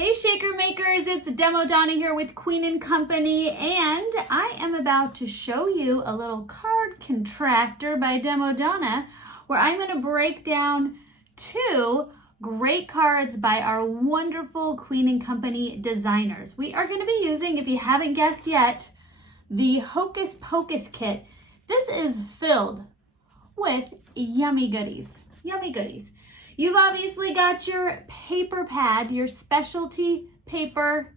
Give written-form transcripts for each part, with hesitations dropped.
Hey shaker makers, it's Demo Donna here with Queen & Company, and I am about to show you a little card contractor by Demo Donna where I'm going to break down two great cards by our wonderful Queen & Company designers. We are going to be using, if you haven't guessed yet, the Hocus Pocus kit. This is filled with yummy goodies. Yummy goodies. You've obviously got your paper pad, your specialty paper,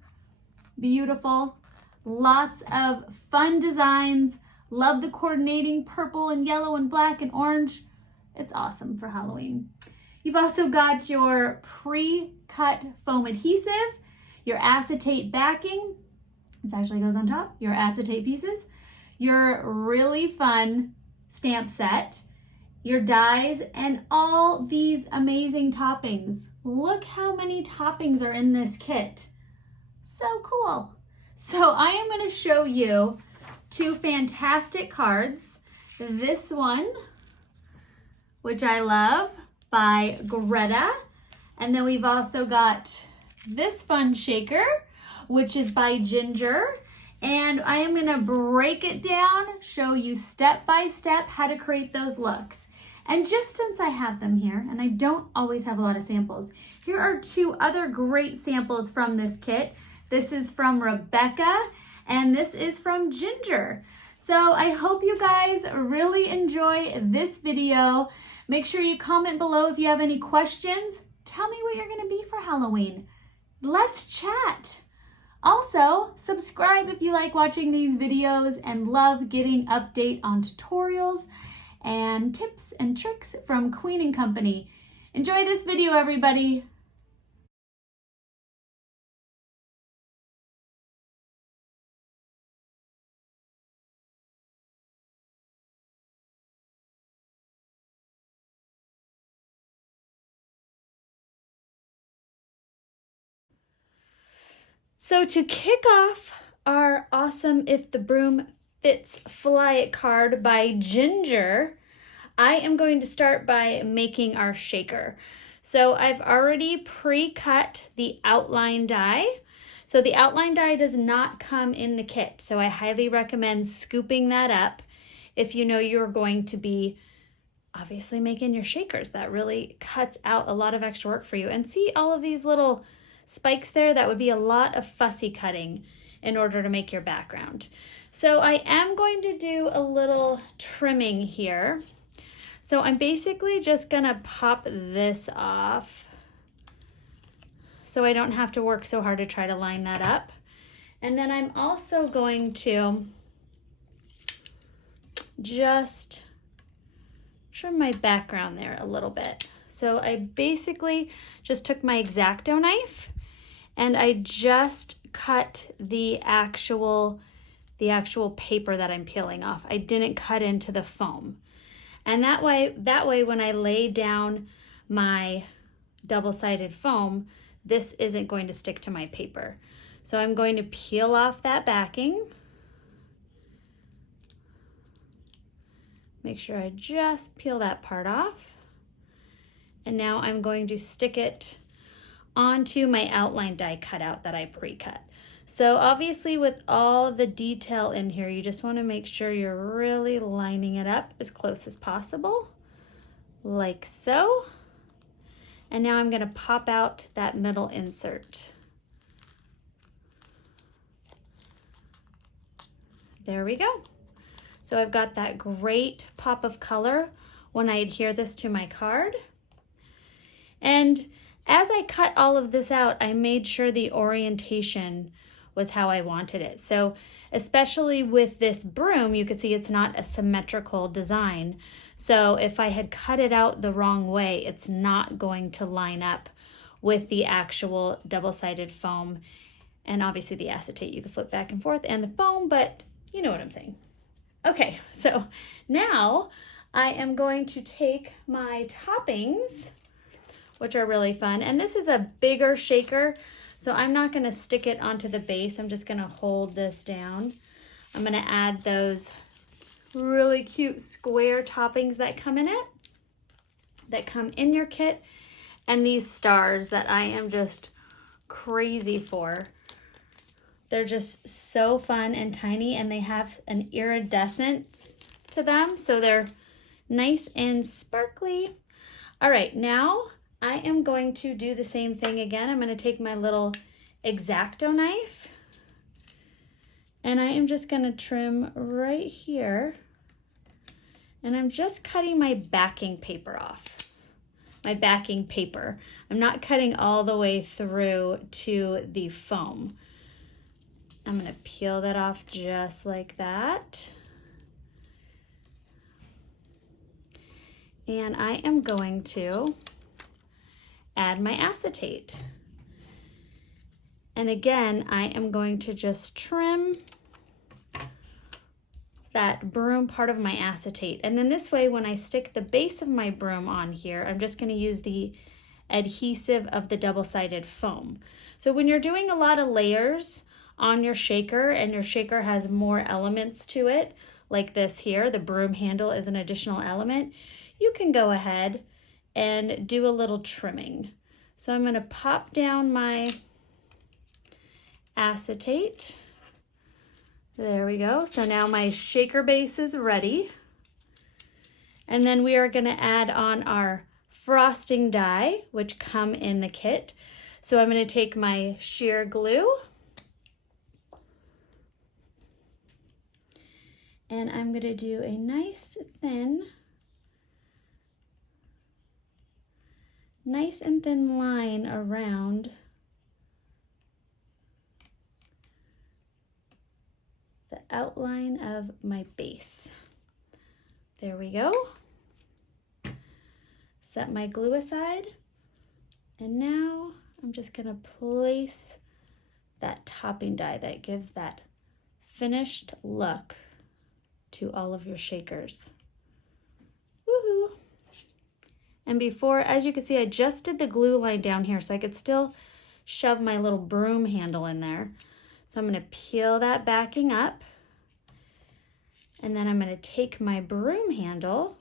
beautiful. Lots of fun designs. Love the coordinating purple and yellow and black and orange. It's awesome for Halloween. You've also got your pre-cut foam adhesive, your acetate backing. This actually goes on top, your acetate pieces, your really fun stamp set, your dies, and all these amazing toppings. Look how many toppings are in this kit. So cool. So I am going to show you two fantastic cards. This one, which I love, by Greta. And then we've also got this fun shaker, which is by Ginger. And I am going to break it down, show you step by step how to create those looks. And just since I have them here, and I don't always have a lot of samples, here are two other great samples from this kit. This is from Rebecca, and this is from Ginger. So I hope you guys really enjoy this video. Make sure you comment below if you have any questions. Tell me what you're gonna be for Halloween. Let's chat. Also, subscribe if you like watching these videos and love getting update on tutorials and tips and tricks from Queen & Company. Enjoy this video, everybody. So to kick off our awesome If the Broom Fits Fly It card by Ginger, I am going to start by making our shaker. So I've already pre-cut the outline die. So the outline die does not come in the kit, so I highly recommend scooping that up if you know you're going to be obviously making your shakers. That really cuts out a lot of extra work for you. And see all of these little spikes there? That would be a lot of fussy cutting in order to make your background. So I am going to do a little trimming here. So I'm basically just gonna pop this off so I don't have to work so hard to try to line that up. And then I'm also going to just trim my background there a little bit. So I basically just took my X-Acto knife and I just cut the actual paper that I'm peeling off. I didn't cut into the foam. And that way when I lay down my double-sided foam, this isn't going to stick to my paper. So I'm going to peel off that backing. Make sure I just peel that part off. And now I'm going to stick it onto my outline die cutout that I pre-cut. So obviously with all the detail in here, you just want to make sure you're really lining it up as close as possible, like so. And now I'm going to pop out that middle insert. There we go. So I've got that great pop of color when I adhere this to my card. And as I cut all of this out, I made sure the orientation was how I wanted it. So especially with this broom, you could see it's not a symmetrical design. So if I had cut it out the wrong way, it's not going to line up with the actual double-sided foam. And obviously the acetate, you can flip back and forth, and the foam, but you know what I'm saying. Okay, so now I am going to take my toppings, which are really fun. And this is a bigger shaker, so I'm not gonna stick it onto the base. I'm just gonna hold this down. I'm gonna add those really cute square toppings that come in it, that come in your kit, and these stars that I am just crazy for. They're just so fun and tiny, and they have an iridescence to them, so they're nice and sparkly. All right, now I am going to do the same thing again. I'm going to take my little X-Acto knife, and I am just going to trim right here, and I'm just cutting my backing paper off. My backing paper. I'm not cutting all the way through to the foam. I'm going to peel that off just like that. And I am going to add my acetate. And again, I am going to just trim that broom part of my acetate. And then this way, when I stick the base of my broom on here, I'm just going to use the adhesive of the double-sided foam. So when you're doing a lot of layers on your shaker and your shaker has more elements to it, like this here, the broom handle is an additional element, you can go ahead and do a little trimming. So I'm going to pop down my acetate. There we go. So now my shaker base is ready. And then we are going to add on our frosting die, which come in the kit. So I'm going to take my sheer glue, and I'm going to do a nice and thin line around the outline of my base. There we go. Set my glue aside, and now I'm just going to place that topping die that gives that finished look to all of your shakers. Woohoo! And before, as you can see, I just did the glue line down here so I could still shove my little broom handle in there. So I'm going to peel that backing up, and then I'm going to take my broom handle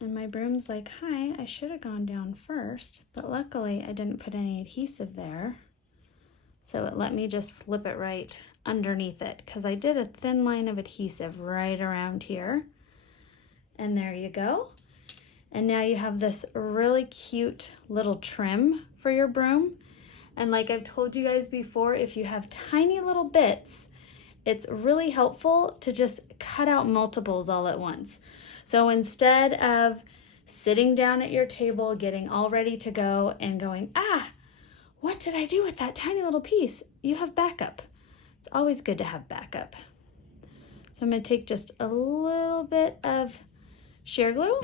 and my broom's like, hi, I should have gone down first, but luckily I didn't put any adhesive there. So it let me just slip it right underneath it because I did a thin line of adhesive right around here. And there you go. And now you have this really cute little trim for your broom. And like I've told you guys before, if you have tiny little bits, it's really helpful to just cut out multiples all at once. So instead of sitting down at your table, getting all ready to go and going, what did I do with that tiny little piece? You have backup. It's always good to have backup. So I'm going to take just a little bit of sheer glue.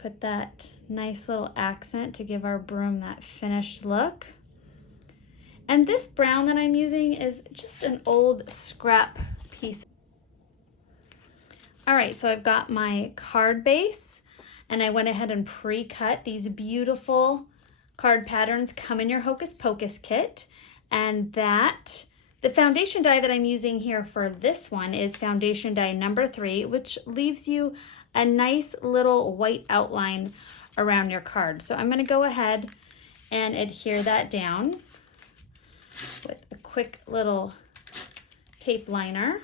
Put that nice little accent to give our broom that finished look. And this brown that I'm using is just an old scrap piece. All right, so I've got my card base, and I went ahead and pre-cut these beautiful card patterns. Come in your Hocus Pocus kit. And the foundation die that I'm using here for this one is foundation die number 3, which leaves you a nice little white outline around your card. So I'm going to go ahead and adhere that down with a quick little tape liner.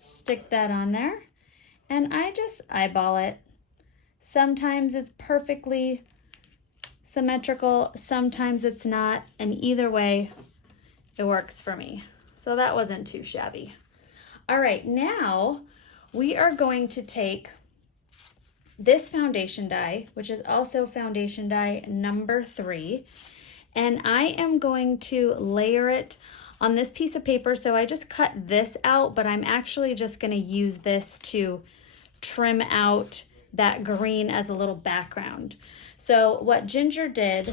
Stick that on there, and I just eyeball it. Sometimes it's perfectly symmetrical, sometimes it's not, and either way, it works for me. So that wasn't too shabby. All right, now we are going to take this foundation die, which is also foundation die number 3, and I am going to layer it on this piece of paper. So I just cut this out, but I'm actually just going to use this to trim out that green as a little background. So what Ginger did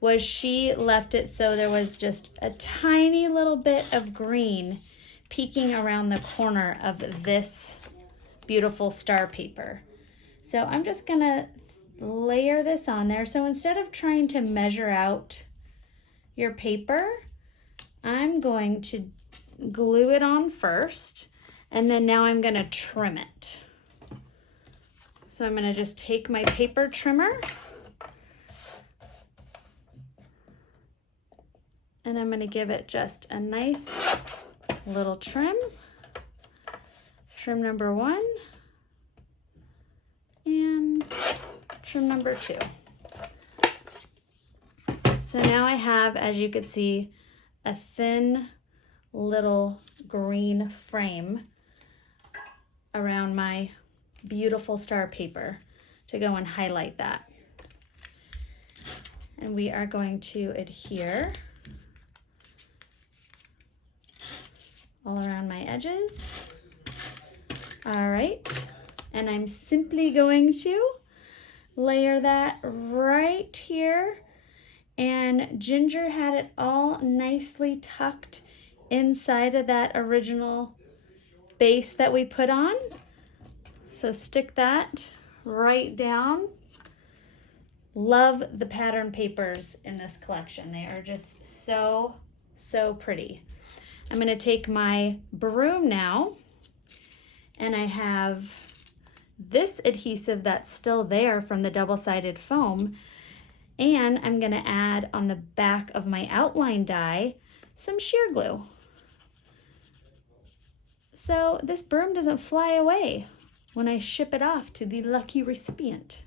was she left it so there was just a tiny little bit of green peeking around the corner of this beautiful star paper. So I'm just going to layer this on there. So instead of trying to measure out your paper, I'm going to glue it on first, and then now I'm going to trim it. So I'm going to just take my paper trimmer and I'm going to give it just a nice little trim. Trim number 1 and trim number 2. So now I have, as you can see, a thin little green frame around my beautiful star paper to go and highlight that. And we are going to adhere all around my edges. All right, and I'm simply going to layer that right here. And Ginger had it all nicely tucked inside of that original base that we put on. So stick that right down. Love the pattern papers in this collection. They are just so, so pretty. I'm gonna take my broom now, and I have this adhesive that's still there from the double-sided foam, and I'm gonna add on the back of my outline die some sheer glue. So this broom doesn't fly away when I ship it off to the lucky recipient.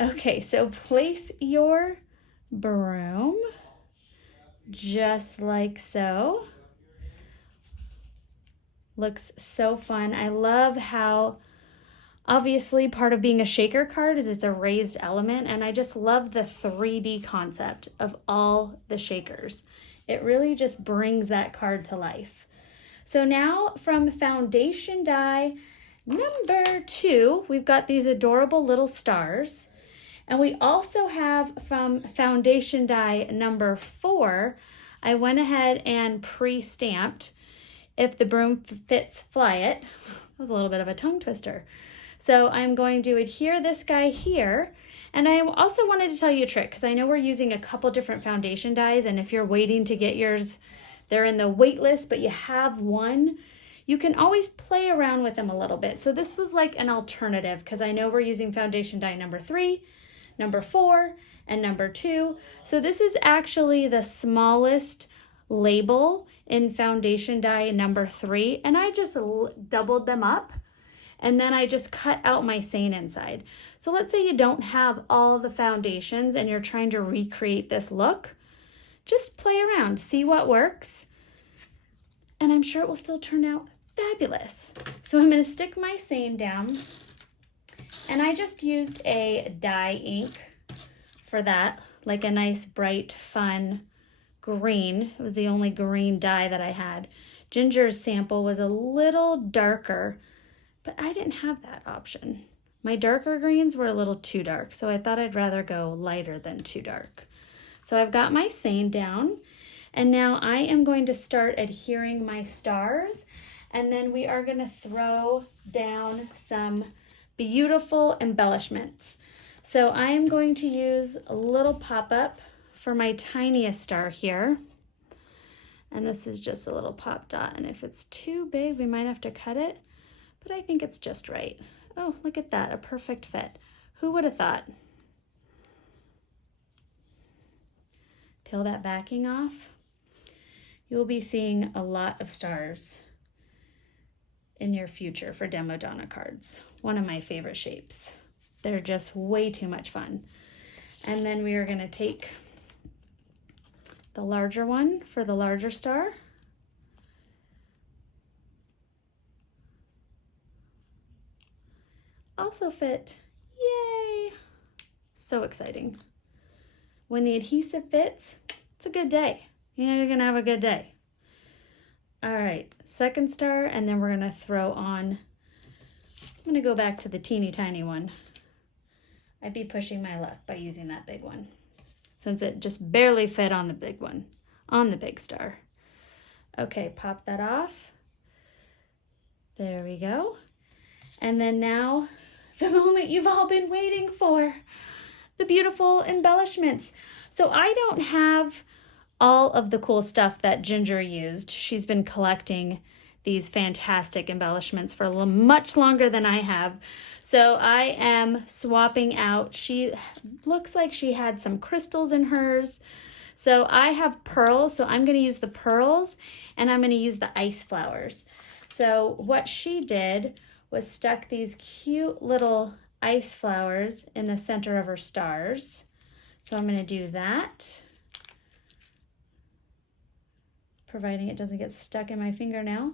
Okay, so place your broom just like so. Looks so fun. I love how obviously part of being a shaker card is it's a raised element, and I just love the 3D concept of all the shakers. It really just brings that card to life. So now from foundation die number 2, we've got these adorable little stars. And we also have from foundation die number 4, I went ahead and pre-stamped "If the broom fits, fly it." That was a little bit of a tongue twister. So I'm going to adhere this guy here. And I also wanted to tell you a trick, because I know we're using a couple different foundation dies, and if you're waiting to get yours, they're in the wait list, but you have one, you can always play around with them a little bit. So this was like an alternative, because I know we're using foundation die number 3, number 4, and number 2. So this is actually the smallest label in foundation die number 3, and I just doubled them up, and then I just cut out my seine inside. So let's say you don't have all the foundations and you're trying to recreate this look, just play around, see what works, and I'm sure it will still turn out fabulous. So I'm going to stick my seine down, and I just used a dye ink for that, like a nice bright fun green. It was the only green dye that I had. Ginger's sample was a little darker, but I didn't have that option. My darker greens were a little too dark, so I thought I'd rather go lighter than too dark. So I've got my seine down, and now I am going to start adhering my stars, and then we are going to throw down some beautiful embellishments. So I am going to use a little pop-up for my tiniest star here. And this is just a little pop dot, and if it's too big, we might have to cut it, but I think it's just right. Oh, look at that, a perfect fit. Who would have thought? Peel that backing off. You'll be seeing a lot of stars in your future for Demo Donna cards. One of my favorite shapes. They're just way too much fun. And then we are going to take the larger one for the larger star. Also fit. Yay! So exciting. When the adhesive fits, it's a good day. You know you're gonna have a good day. All right, second star, and then we're gonna throw on, I'm gonna go back to the teeny tiny one. I'd be pushing my luck by using that big one, since it just barely fit on the big one, on the big star. Okay, pop that off. There we go. And then now, the moment you've all been waiting for, the beautiful embellishments. So I don't have all of the cool stuff that Ginger used. She's been collecting these fantastic embellishments for much longer than I have. So I am swapping out. She looks like she had some crystals in hers. So I have pearls, so I'm going to use the pearls, and I'm going to use the ice flowers. So what she did was stuck these cute little ice flowers in the center of her stars. So I'm going to do that, providing it doesn't get stuck in my fingernail.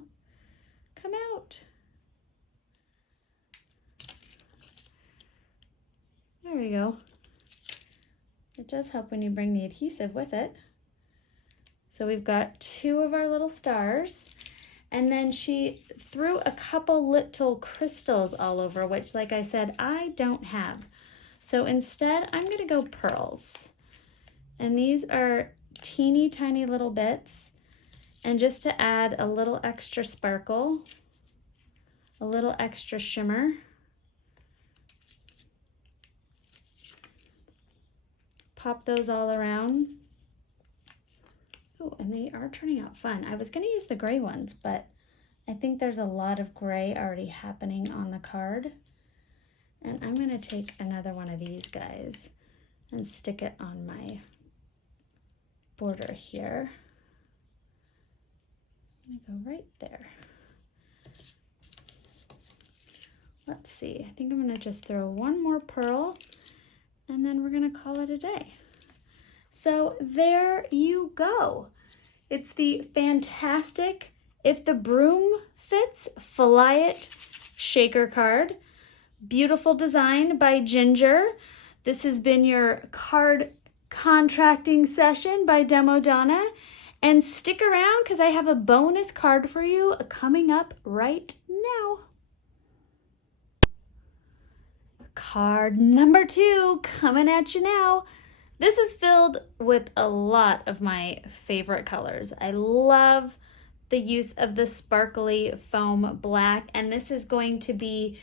Come out. There we go. It does help when you bring the adhesive with it. So we've got 2 of our little stars, and then she threw a couple little crystals all over, which, like I said, I don't have. So instead, I'm going to go pearls. And these are teeny tiny little bits. And just to add a little extra sparkle, a little extra shimmer, pop those all around. Oh, and they are turning out fun. I was going to use the gray ones, but I think there's a lot of gray already happening on the card. And I'm going to take another one of these guys and stick it on my border here. I'm going to go right there. Let's see, I think I'm going to just throw one more pearl, and then we're going to call it a day. So there you go. It's the fantastic If the Broom Fits Fly It shaker card. Beautiful design by Ginger. This has been your card contracting session by Demo Donna. And stick around because I have a bonus card for you coming up right now. Card number 2 coming at you now. This is filled with a lot of my favorite colors. I love the use of the sparkly foam black, and this is going to be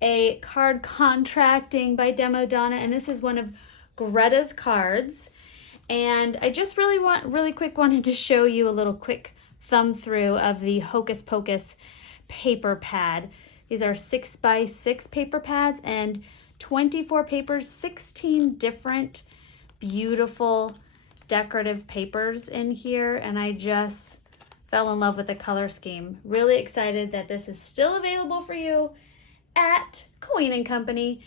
a card contracting by Demo Donna, and this is one of Greta's cards. And I just really quick wanted to show you a little quick thumb through of the Hocus Pocus paper pad. These are 6x6 paper pads and 24 papers, 16 different beautiful decorative papers in here, and I just fell in love with the color scheme. Really excited that this is still available for you at Queen & Company.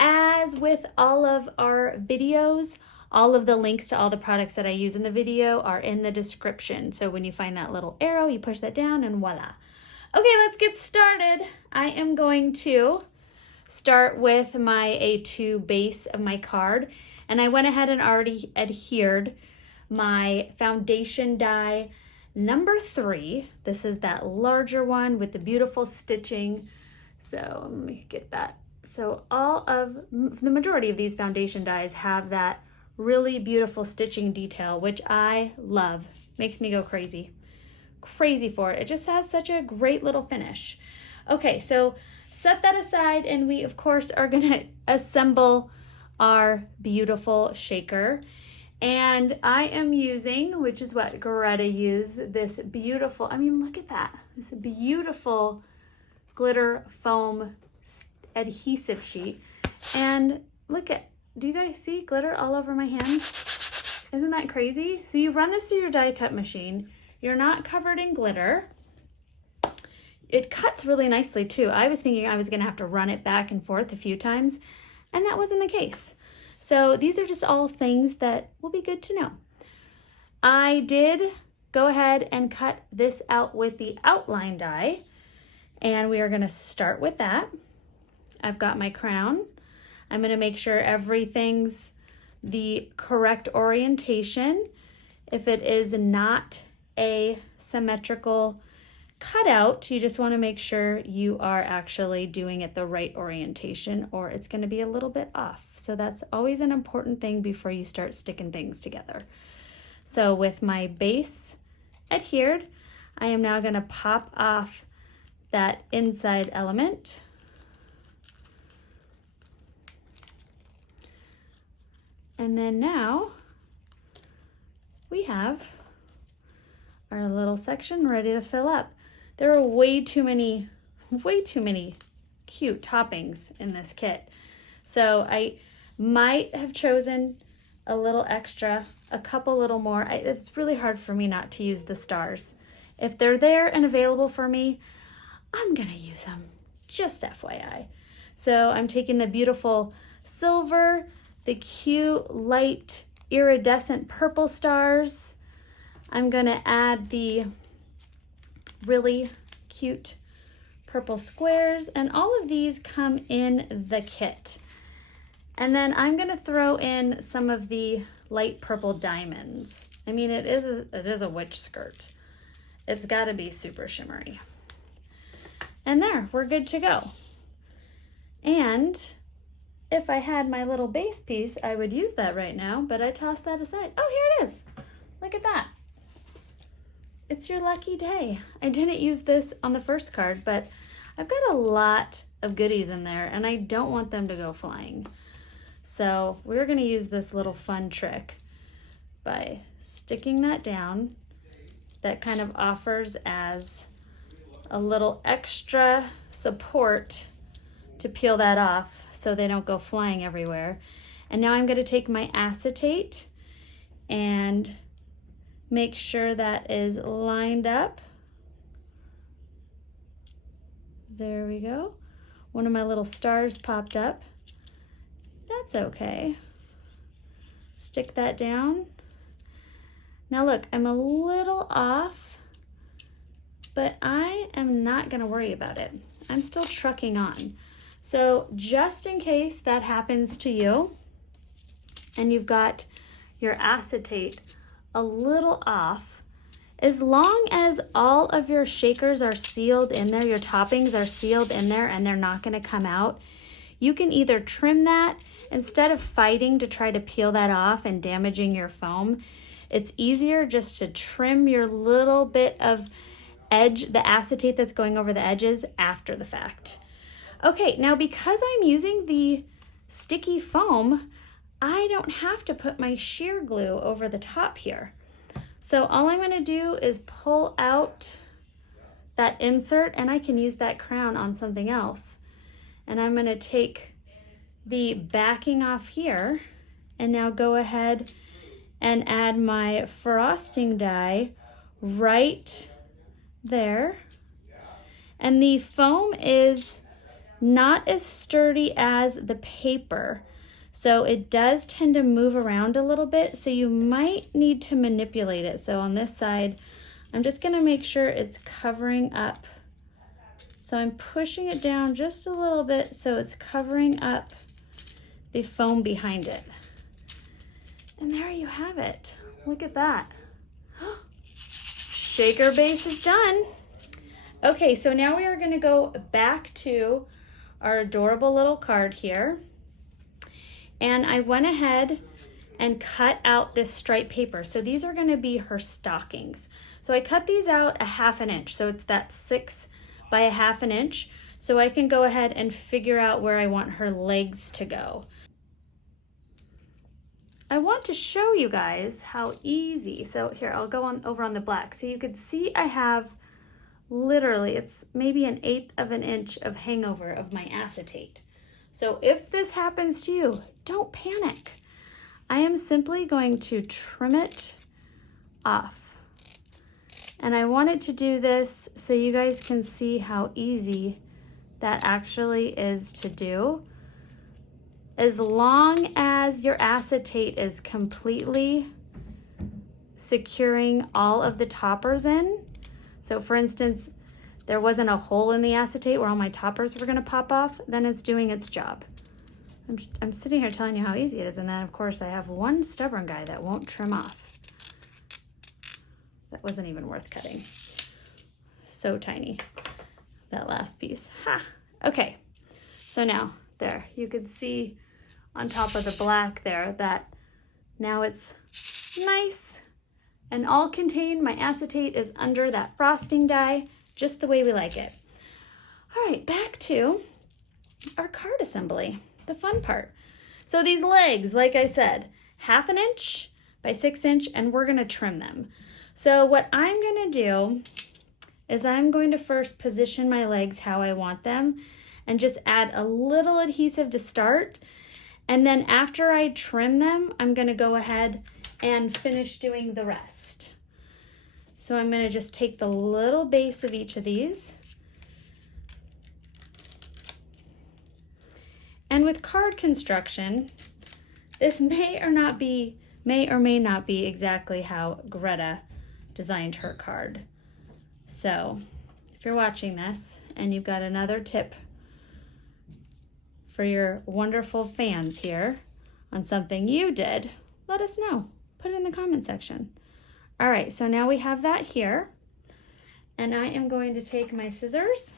As with all of our videos, all of the links to all the products that I use in the video are in the description. So when you find that little arrow, you push that down and voila. Okay, let's get started. I am going to start with my A2 base of my card, and I went ahead and already adhered my foundation die number 3. This is that larger one with the beautiful stitching. So let me get that. So all of the majority of these foundation dies have that really beautiful stitching detail, which I love. Makes me go crazy for it. It just has such a great little finish. Okay, so set that aside, and we of course are gonna assemble our beautiful shaker. And I am using, which is what Greta used, this beautiful, I mean, look at that, this beautiful glitter foam adhesive sheet. And look at, do you guys see glitter all over my hands? Isn't that crazy? So you run this through your die cut machine. You're not covered in glitter. It cuts really nicely too. I was thinking I was gonna have to run it back and forth a few times, and that wasn't the case. So these are just all things that will be good to know. I did go ahead and cut this out with the outline die, and we are gonna start with that. I've got my crown. I'm gonna make sure everything's the correct orientation. If it is not a symmetrical cutout, you just wanna make sure you are actually doing it the right orientation, or it's gonna be a little bit off. So that's always an important thing before you start sticking things together. So with my base adhered, I am now gonna pop off that inside element. And then now we have our little section ready to fill up. There are way too many cute toppings in this kit. So I might have chosen a little extra, a couple little more. It's really hard for me not to use the stars. If they're there and available for me, I'm gonna use them, just FYI. So I'm taking the beautiful silver, the cute light iridescent purple stars. I'm gonna add the really cute purple squares, and all of these come in the kit. And then I'm gonna throw in some of the light purple diamonds. I mean, it is a witch skirt. It's gotta be super shimmery. And there, we're good to go. And if I had my little base piece, I would use that right now, but I tossed that aside. Oh, here it is. Look at that. It's your lucky day. I didn't use this on the first card, but I've got a lot of goodies in there and I don't want them to go flying. So we're gonna use this little fun trick by sticking that down. That kind of offers as a little extra support to peel that off so they don't go flying everywhere. And now I'm gonna take my acetate and make sure that is lined up. There we go. One of my little stars popped up. That's okay. Stick that down. Now look, I'm a little off, but I am not gonna worry about it. I'm still trucking on. So just in case that happens to you and you've got your acetate a little off, as long as all of your shakers are sealed in there, your toppings are sealed in there and they're not gonna come out, you can either trim that instead of fighting to try to peel that off and damaging your foam. It's easier just to trim your little bit of edge, the acetate that's going over the edges after the fact. Okay, now because I'm using the sticky foam, I don't have to put my sheer glue over the top here. So all I'm gonna do is pull out that insert and I can use that crown on something else. And I'm gonna take the backing off here and now go ahead and add my frosting die right there. And the foam is not as sturdy as the paper, so it does tend to move around a little bit, so you might need to manipulate it. So on this side, I'm just gonna make sure it's covering up. So I'm pushing it down just a little bit so it's covering up the foam behind it. And there you have it. Look at that. Shaker base is done. Okay, so now we are gonna go back to our adorable little card here. And I went ahead and cut out this striped paper. So these are gonna be her stockings. So I cut these out 1/2 inch. So it's that 6 by 1/2 inch. So I can go ahead and figure out where I want her legs to go. I want to show you guys how easy. So here, I'll go on over on the black. So you could see I have literally, it's maybe 1/8 of an inch of hangover of my acetate. So if this happens to you, don't panic. I am simply going to trim it off. And I wanted to do this so you guys can see how easy that actually is to do. As long as your acetate is completely securing all of the toppers in. So for instance, there wasn't a hole in the acetate where all my toppers were gonna pop off, then it's doing its job. I'm sitting here telling you how easy it is, and then of course I have one stubborn guy that won't trim off. That wasn't even worth cutting. So tiny, that last piece. Ha! Okay, so now there, you could see on top of the black there that now it's nice and all contained. My acetate is under that frosting die, just the way we like it. All right, back to our card assembly, the fun part. So these legs, like I said, 1/2 inch by 6 inch, and we're gonna trim them. So what I'm gonna do is I'm going to first position my legs how I want them and just add a little adhesive to start. And then after I trim them, I'm gonna go ahead and finish doing the rest. So I'm gonna just take the little base of each of these. And with card construction, this may or may not be exactly how Greta designed her card. So if you're watching this and you've got another tip for your wonderful fans here on something you did, let us know. Put it in the comment section. All right, so now we have that here. And I am going to take my scissors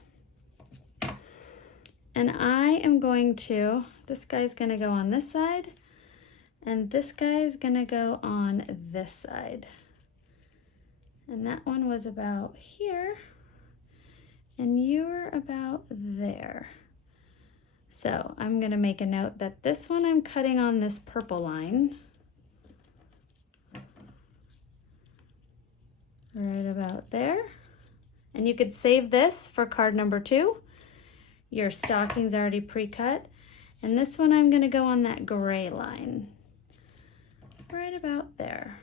and I am going to, this guy's gonna go on this side and this guy's gonna go on this side. And that one was about here and you're about there. So I'm gonna make a note that this one I'm cutting on this purple line. Right about there. And you could save this for card number 2. Your stocking's already pre-cut. And this one I'm gonna go on that gray line. Right about there.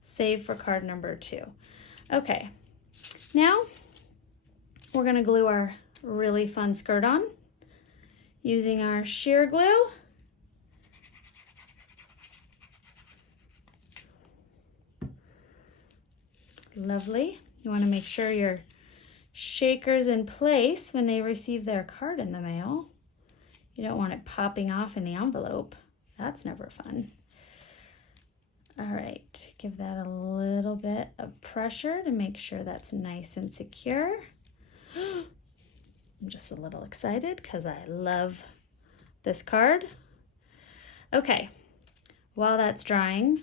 Save for card number 2. Okay, now we're gonna glue our really fun skirt on using our sheer glue. Lovely. You wanna make sure your shaker's in place when they receive their card in the mail. You don't want it popping off in the envelope. That's never fun. All right, give that a little bit of pressure to make sure that's nice and secure. I'm just a little excited because I love this card. Okay, while that's drying,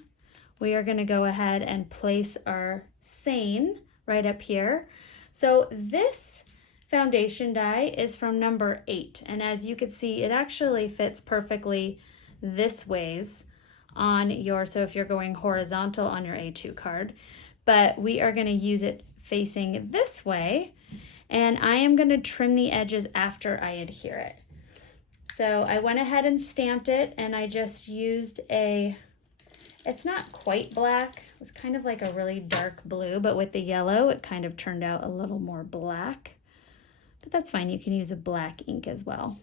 we are gonna go ahead and place our seine right up here. So this foundation die is from number 8. And as you can see, it actually fits perfectly this ways on your, so if you're going horizontal on your A2 card, but we are gonna use it facing this way. And I am gonna trim the edges after I adhere it. So I went ahead and stamped it and I just used it's not quite black. It was kind of like a really dark blue, but with the yellow, it kind of turned out a little more black. But that's fine, you can use a black ink as well.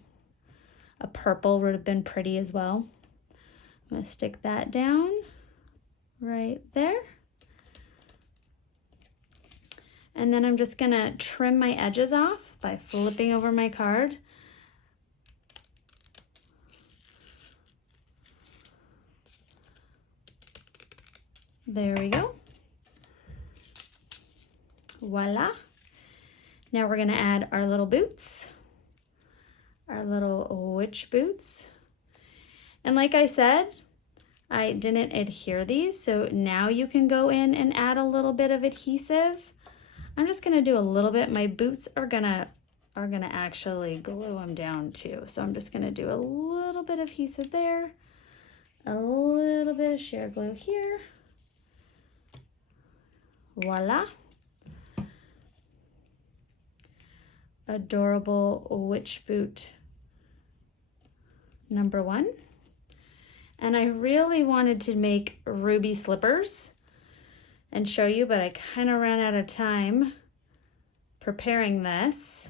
A purple would have been pretty as well. I'm gonna stick that down right there. And then I'm just gonna trim my edges off by flipping over my card. There we go. Voila. Now we're gonna add our little boots, our little witch boots. And like I said, I didn't adhere these, so now you can go in and add a little bit of adhesive. I'm just gonna do a little bit. My boots are gonna actually glue them down too. So I'm just gonna do a little bit of adhesive there, a little bit of sheer glue here. Voila. Adorable witch boot number 1. And I really wanted to make ruby slippers and show you, but I kind of ran out of time preparing this.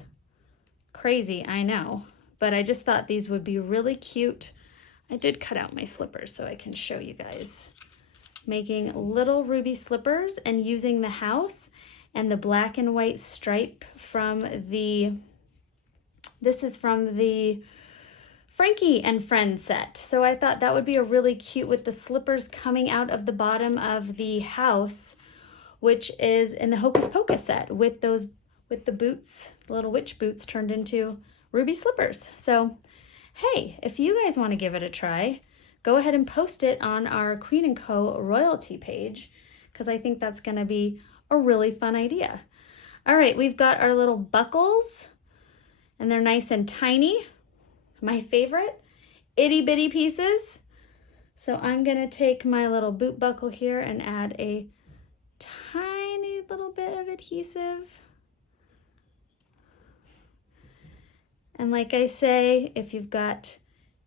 Crazy, I know, but I just thought these would be really cute. I did cut out my slippers so I can show you guys. Making little ruby slippers and using the house and the black and white stripe from this is from the Frankie and Friends set. So I thought that would be a really cute with the slippers coming out of the bottom of the house, which is in the Hocus Pocus set with the boots, the little witch boots turned into ruby slippers. So hey, if you guys want to give it a try, go ahead and post it on our Queen & Co. royalty page, because I think that's going to be a really fun idea. All right, we've got our little buckles, and they're nice and tiny. My favorite itty bitty pieces. So I'm gonna take my little boot buckle here and add a tiny little bit of adhesive. And like I say, if you've got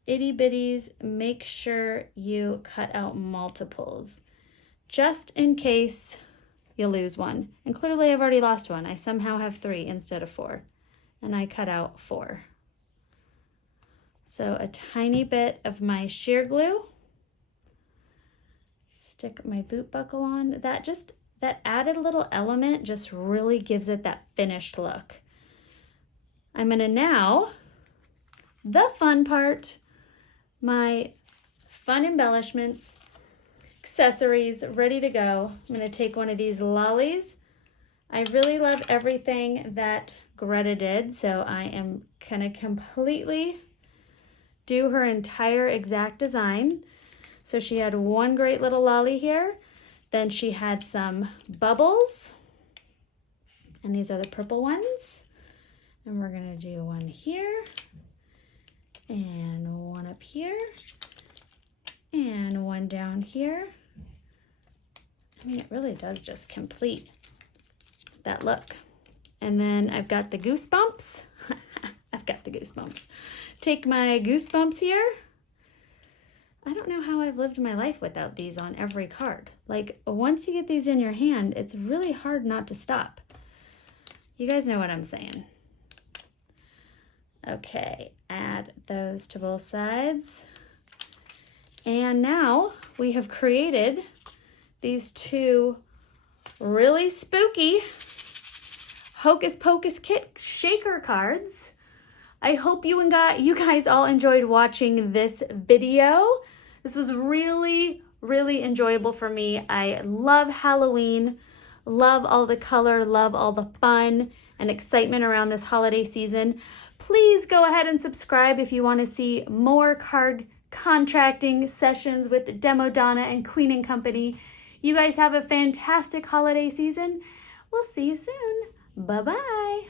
itty bitties, make sure you cut out multiples, just in case you lose one. And clearly I've already lost one. I somehow have 3 instead of 4, and I cut out 4. So a tiny bit of my sheer glue, stick my boot buckle on. That added little element just really gives it that finished look. I'm gonna now, the fun part, my fun embellishments, accessories ready to go. I'm gonna take one of these lollies. I really love everything that Greta did, so I am gonna completely do her entire exact design. So she had one great little lolly here, then she had some bubbles, and these are the purple ones. And we're gonna do one here, and one up here, and one down here. I mean, it really does just complete that look. And then I've got the goosebumps. I've got the goosebumps. Take my goosebumps here. I don't know how I've lived my life without these on every card. Like, once you get these in your hand, it's really hard not to stop. You guys know what I'm saying. Okay, add those to both sides. And now we have created these 2 really spooky Hocus Pocus Kit shaker cards. I hope you guys all enjoyed watching this video. This was really, really enjoyable for me. I love Halloween, love all the color, love all the fun and excitement around this holiday season. Please go ahead and subscribe if you want to see more card contracting sessions with Demo Donna and Queen & Company. You guys have a fantastic holiday season. We'll see you soon. Bye-bye.